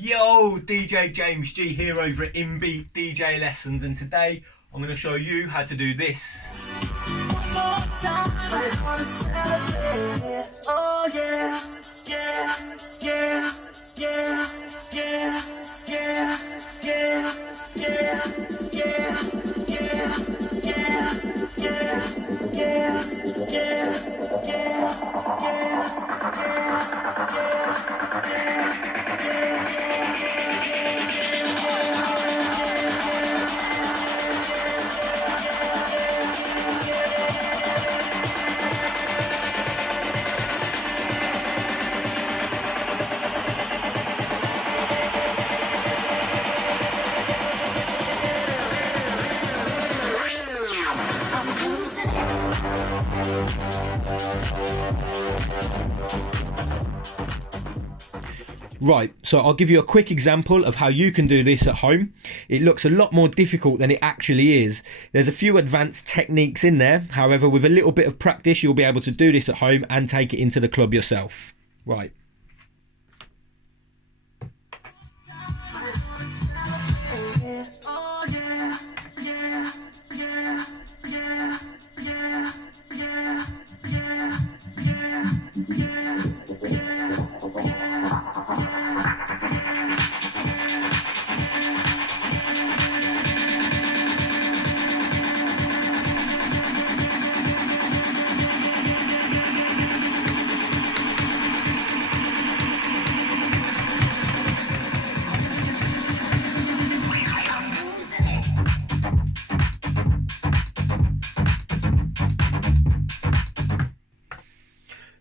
Yo, DJ James G here over at Inbeat DJ Lessons, and today I'm going to show you how to do this. Oh yeah, yeah, yeah, yeah, yeah, yeah, yeah, yeah, yeah, yeah, yeah, yeah, Right, so I'll give you a quick example of how you can do this at home. It looks a lot more difficult than it actually is. There's a few advanced techniques in there. However, with a little bit of practice, you'll be able to do this at home and take it into the club yourself. Right.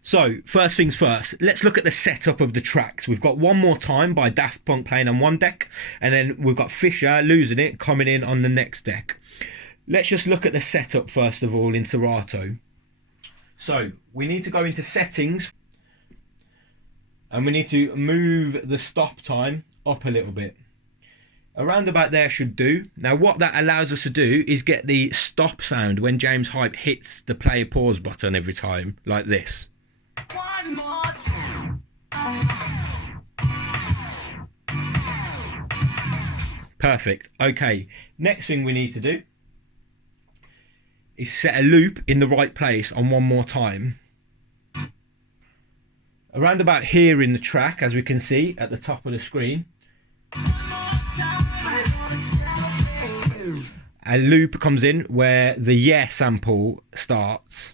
So, first things first, let's look at the setup of the tracks. We've got One More Time by Daft Punk playing on one deck, and then we've got Fisher, Losing It, coming in on the next deck. Let's just look at the setup first of all in Serato. So, we need to go into settings, and we need to move the stop time up a little bit. Around about there should do. Now what that allows us to do is get the stop sound when James Hype hits the play pause button every time, like this. one more time. Perfect. Okay, next thing we need to do is set a loop in the right place on One More Time. Around about here in the track, as we can see at the top of the screen, a loop comes in where the Yeah sample starts.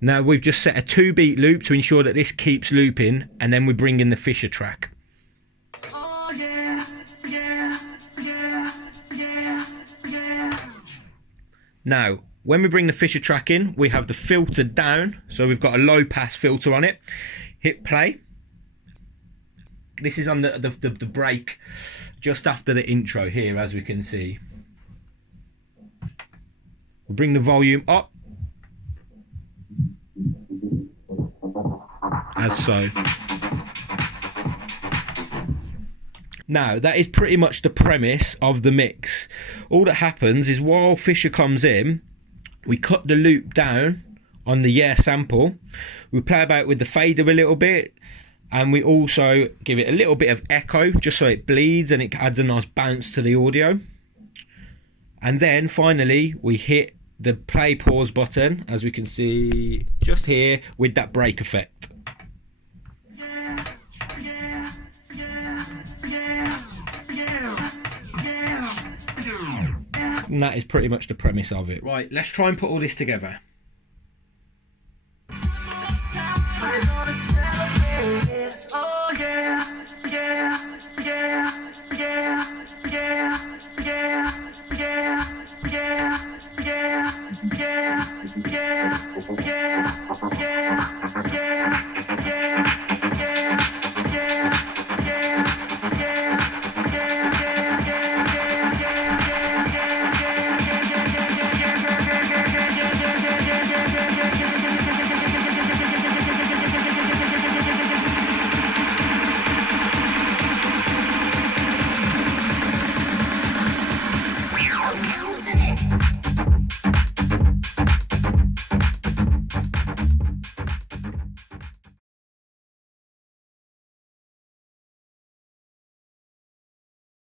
Now we've just set a 2-beat loop to ensure that this keeps looping, and then we bring in the Fisher track. Oh yeah, yeah, yeah, yeah, yeah. Now, when we bring the Fisher track in, we have the filter down, so we've got a low pass filter on it. Hit play. This is on the break just after the intro here, as we can see. We'll bring the volume up, as so. Now, that is pretty much the premise of the mix. All that happens is while Fisher comes in, we cut the loop down on the Yeah sample, we play about with the fader a little bit, and we also give it a little bit of echo just so it bleeds and it adds a nice bounce to the audio. And then finally we hit the play pause button, as we can see just here, with that break effect. And that is pretty much the premise of it. Right, let's try and put all this together.